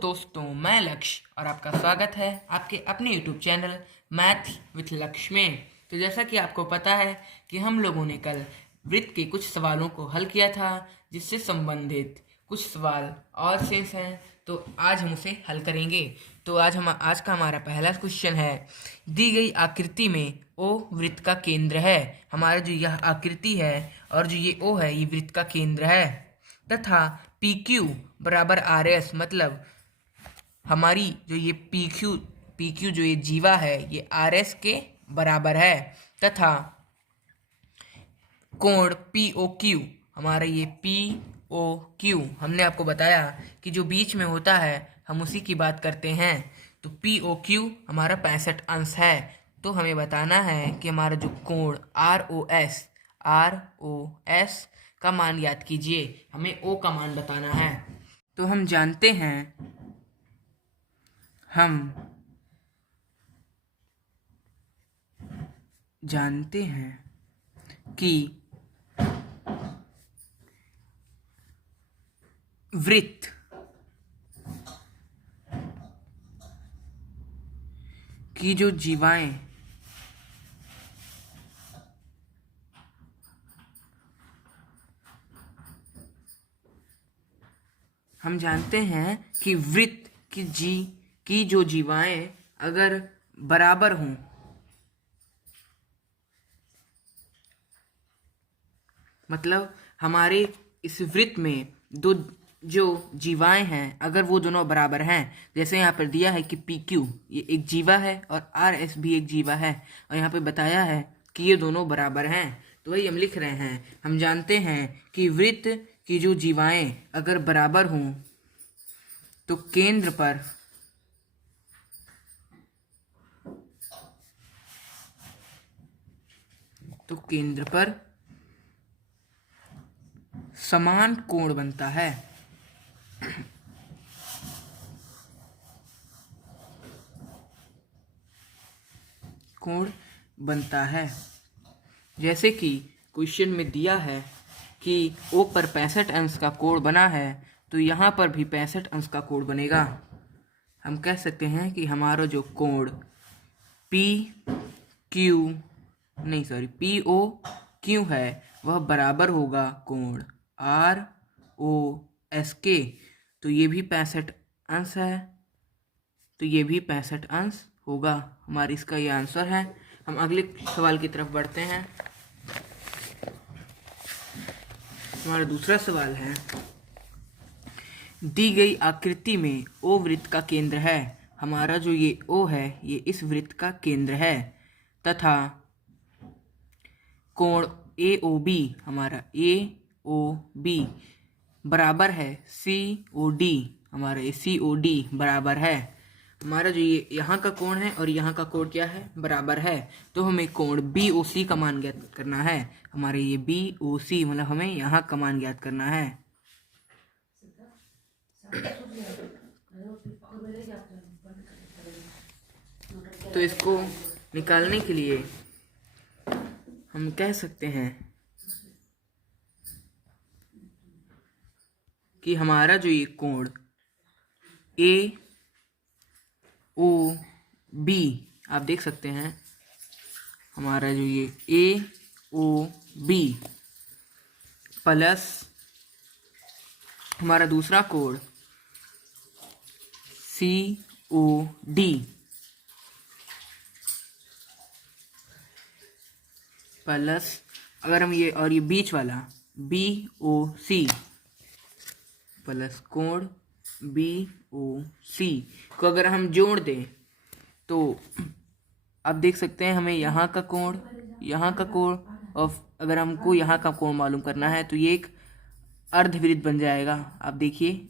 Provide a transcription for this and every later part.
दोस्तों, मैं लक्ष्य और आपका स्वागत है आपके अपने YouTube चैनल मैथ विथ लक्ष्य में। तो जैसा कि आपको पता है कि हम लोगों ने कल वृत्त के कुछ सवालों को हल किया था, जिससे संबंधित कुछ सवाल और शेष हैं। तो आज हम उसे हल करेंगे। तो आज का हमारा पहला क्वेश्चन है, दी गई आकृति में ओ वृत्त का केंद्र है। हमारा जो यह आकृति है और जो ये ओ है, ये वृत्त का केंद्र है तथा पी क्यू बराबर आर एस, मतलब हमारी जो ये पी क्यू जो ये जीवा है, ये आर एस के बराबर है तथा कोण पी ओ क्यू, हमारा ये पी ओ क्यू हमने आपको बताया कि जो बीच में होता है हम उसी की बात करते हैं। तो पी ओ क्यू हमारा 65 अंश है। तो हमें बताना है कि हमारा जो कोण आर ओ एस का मान याद कीजिए, हमें ओ का मान बताना है। तो हम जानते हैं कि वृत्त की जो जीवाएं हम जानते हैं कि वृत्त की जो जीवाएं अगर बराबर हों, मतलब हमारे इस वृत्त में दो जो जीवाएं हैं अगर वो दोनों बराबर हैं, जैसे यहाँ पर दिया है कि पी क्यू ये एक जीवा है और आर एस भी एक जीवा है, और यहाँ पे बताया है कि ये दोनों बराबर हैं। तो वही हम लिख रहे हैं, हम जानते हैं कि वृत्त की जो जीवाएं अगर बराबर हों तो केंद्र पर समान कोण बनता है। जैसे कि क्वेश्चन में दिया है कि ओ पर 65 अंश का कोण बना है, तो यहाँ पर भी 65 अंश का कोण बनेगा। हम कह सकते हैं कि हमारा जो कोण पी ओ क्यू है वह बराबर होगा कोण आर ओ एस के। तो ये भी 65 अंश है, तो ये भी 65 अंश होगा। हमारी इसका ये आंसर है। हम अगले सवाल की तरफ बढ़ते हैं। हमारा दूसरा सवाल है, दी गई आकृति में ओ वृत्त का केंद्र है। हमारा जो ये ओ है ये इस वृत्त का केंद्र है तथा कोण ए ओ बी, हमारा ए ओ बी बराबर है सी ओ डी, हमारा ये सी ओ डी बराबर है। हमारा जो ये यहाँ का कोण है और यहाँ का कोण क्या है, बराबर है। तो हमें कोण बी ओ सी का मान ज्ञात करना है। हमारे ये बी ओ सी मतलब हमें यहाँ का मान ज्ञात करना है। तो इसको निकालने के लिए हम कह सकते हैं कि हमारा जो ये कोण ए ओ बी, आप देख सकते हैं हमारा जो ये ए ओ बी प्लस हमारा दूसरा कोण सी ओ डी प्लस अगर हम ये और ये बीच वाला बी ओ सी प्लस कोण बी ओ सी को अगर हम जोड़ दें तो आप देख सकते हैं हमें यहाँ का कोण और अगर हमको यहाँ का कोण मालूम करना है तो ये एक अर्धवृत्त बन जाएगा। आप देखिए,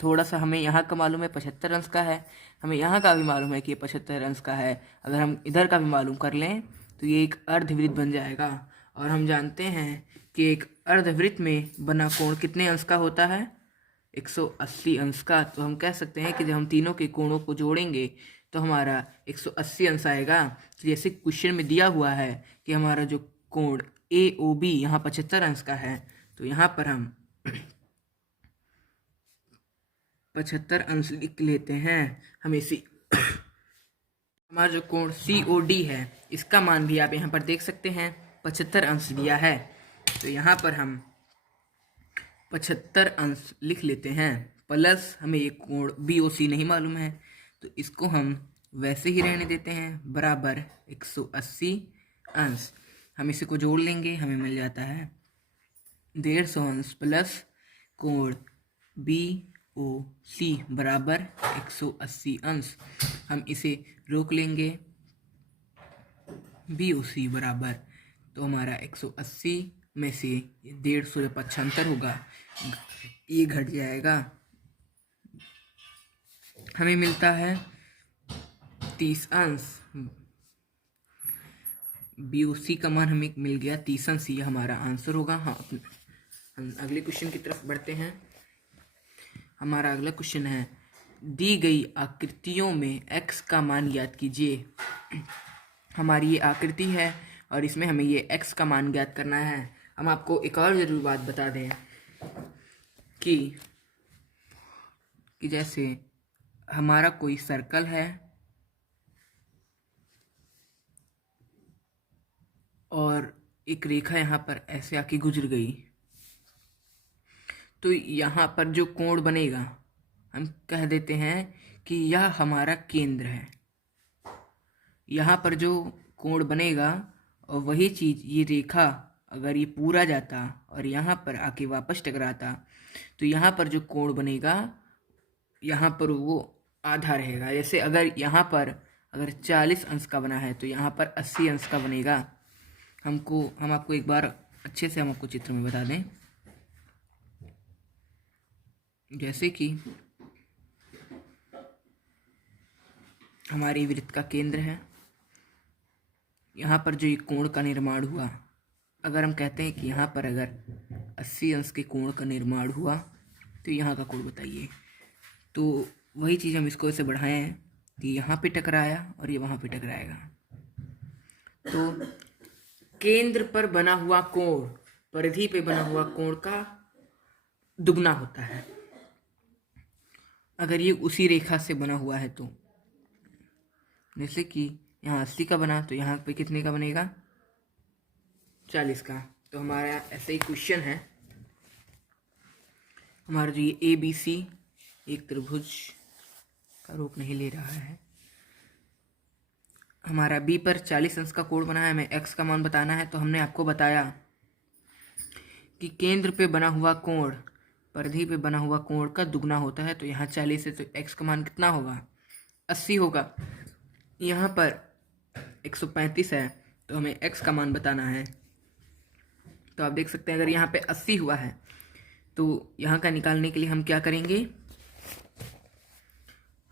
थोड़ा सा हमें यहाँ का मालूम है 75 अंश का है, हमें यहाँ का भी मालूम है कि ये 75 अंश का है। अगर हम इधर का भी मालूम कर लें तो ये एक अर्धवृत्त बन जाएगा। और हम जानते हैं कि एक अर्धवृत्त में बना कोण कितने अंश का होता है, 180 अंश का। तो हम कह सकते हैं कि जब हम तीनों के कोणों को जोड़ेंगे तो हमारा 180 अंश आएगा। तो जैसे क्वेश्चन में दिया हुआ है कि हमारा जो कोण ए ओ बी यहाँ 75 अंश का है, तो यहाँ पर हम 75 अंश लिख लेते हैं। हमें सी हमारा जो कोण COD है इसका मान भी आप यहाँ पर देख सकते हैं 75 अंश दिया है, तो यहाँ पर हम 75 अंश लिख लेते हैं। प्लस हमें ये कोण BOC नहीं मालूम है, तो इसको हम वैसे ही रहने देते हैं बराबर 180 अंश। हम इसी को जोड़ लेंगे, हमें मिल जाता है 150 अंश प्लस कोण BOC बराबर 180 अंश। हम इसे रोक लेंगे BOC बराबर, तो हमारा 180 में से 150 पक्षांतर होगा, ये घट जाएगा, हमें मिलता है 30 अंश। BOC का मान हमें मिल गया 30 अंश, ये हमारा आंसर होगा। हाँ, हम अगले क्वेश्चन की तरफ बढ़ते हैं। हमारा अगला क्वेश्चन है, दी गई आकृतियों में x का मान ज्ञात कीजिए। हमारी ये आकृति है और इसमें हमें ये x का मान ज्ञात करना है। हम आपको एक और ज़रूर बात बता दें कि जैसे हमारा कोई सर्कल है और एक रेखा यहाँ पर ऐसे आके गुजर गई, तो यहाँ पर जो कोण बनेगा हम कह देते हैं कि यह हमारा केंद्र है। यहाँ पर जो कोण बनेगा और वही चीज़ ये रेखा अगर ये पूरा जाता और यहाँ पर आके वापस टकराता, तो यहाँ पर जो कोण बनेगा यहाँ पर वो आधा रहेगा। जैसे अगर यहाँ पर अगर 40 अंश का बना है तो यहाँ पर 80 अंश का बनेगा। हम आपको एक बार अच्छे से हम आपको चित्र में बता दें। जैसे कि हमारी वृत्त का केंद्र है, यहाँ पर जो ये कोण का निर्माण हुआ, अगर हम कहते हैं कि यहाँ पर अगर 80 अंश के कोण का निर्माण हुआ तो यहाँ का कोण बताइए। तो वही चीज़ हम इसको ऐसे बढ़ाए हैं कि यहाँ पे टकराया और ये वहाँ पे टकराएगा। तो केंद्र पर बना हुआ कोण परिधि पे बना हुआ कोण का दुगना होता है। अगर ये उसी रेखा से बना हुआ है तो जैसे कि यहाँ 80 का बना तो यहाँ पे कितने का बनेगा, 40 का। तो हमारा ऐसा ही क्वेश्चन है। हमारा जो ये ABC एक त्रिभुज का रूप नहीं ले रहा है। हमारा B पर 40 अंश का कोण बना है, हमें x का मान बताना है। तो हमने आपको बताया कि केंद्र पे बना हुआ कोण परिधि पे बना हुआ कोण का दुगना होता है। तो यहाँ 40 है तो x का मान कितना होगा, 80 होगा। यहाँ पर 135 है तो हमें x का मान बताना है। तो आप देख सकते हैं अगर यहाँ पे 80 हुआ है तो यहाँ का निकालने के लिए हम क्या करेंगे,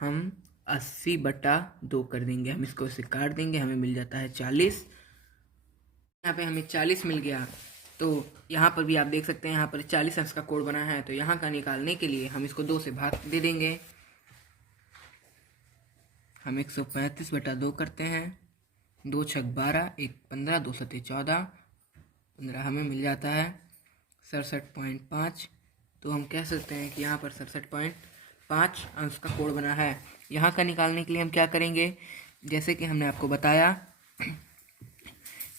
हम 80/2 कर देंगे। हम इसको इसे काट देंगे, हमें मिल जाता है 40। यहाँ पे हमें 40 मिल गया। तो यहाँ पर भी आप देख सकते हैं यहाँ पर 40 अंश का कोण बना है। तो यहाँ का निकालने के लिए हम इसको 2 से भाग दे देंगे। हम 135/2 करते हैं, 2 छक 12, 1 15, 2 सते 14, 15 हमें मिल जाता है 67.5। तो हम कह सकते हैं कि यहाँ पर 67.5 अंश का कोण बना है। यहाँ का निकालने के लिए हम क्या करेंगे, जैसे कि हमने आपको बताया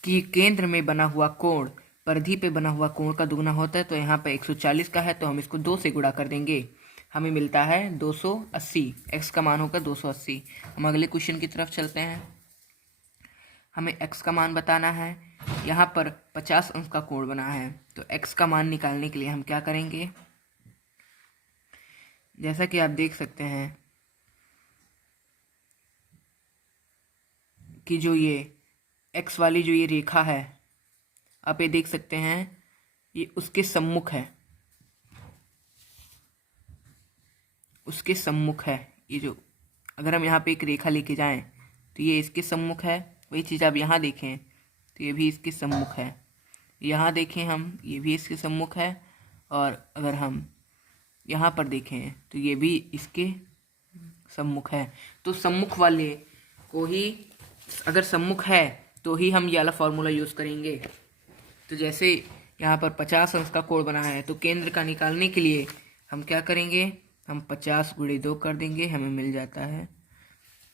कि केंद्र में बना हुआ कोण परिधि पे बना हुआ कोण का दुगना होता है। तो यहाँ पे 140 का है तो हम इसको 2 से गुणा कर देंगे, हमें मिलता है 280। x का मान होगा 280। हम अगले क्वेश्चन की तरफ चलते हैं। हमें x का मान बताना है। यहाँ पर 50 अंश का कोण बना है तो x का मान निकालने के लिए हम क्या करेंगे, जैसा कि आप देख सकते हैं कि जो ये x वाली जो ये रेखा है, आप ये देख सकते हैं ये उसके सम्मुख है, उसके सम्मुख है। ये जो अगर हम यहाँ पे एक रेखा लेके जाएं तो ये इसके सम्मुख है। वही चीज़ आप यहाँ देखें तो ये भी इसके सम्मुख है। यहाँ देखें हम, ये भी इसके सम्मुख है। और अगर हम यहाँ पर देखें तो ये भी इसके सम्मुख है। तो सम्मुख वाले को ही, अगर सम्मुख है तो ही हम ये वाला फॉर्मूला यूज़ करेंगे। तो जैसे यहाँ पर 50 अंश का कोण बना है तो केंद्र का निकालने के लिए हम क्या करेंगे, हम 50 गुणे 2 कर देंगे, हमें मिल जाता है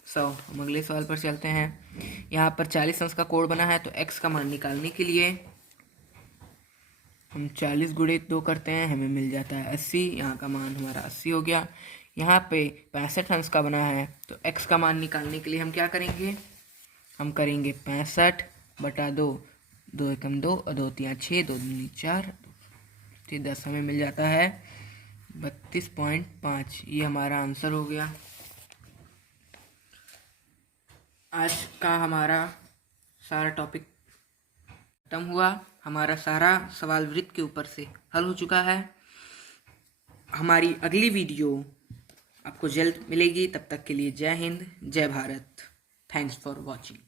100। हम अगले सवाल पर चलते हैं। यहाँ पर 40 अंश का कोण बना है, तो x का मान निकालने के लिए हम 40 गुणे 2 करते हैं, हमें मिल जाता है 80। यहाँ का मान हमारा 80 हो गया। यहाँ पे 65 अंश का बना है, तो x का मान निकालने के लिए हम क्या करेंगे, हम करेंगे 65 बटा 2, 2 एकम 2 और 2 तिया 6, 2 दूनी 4, 10, हमें मिल जाता है 32.5। ये हमारा आंसर हो गया। आज का हमारा सारा टॉपिक खत्म हुआ। हमारा सारा सवाल वृत्त के ऊपर से हल हो चुका है। हमारी अगली वीडियो आपको जल्द मिलेगी। तब तक के लिए जय हिंद, जय भारत। Thanks for watching.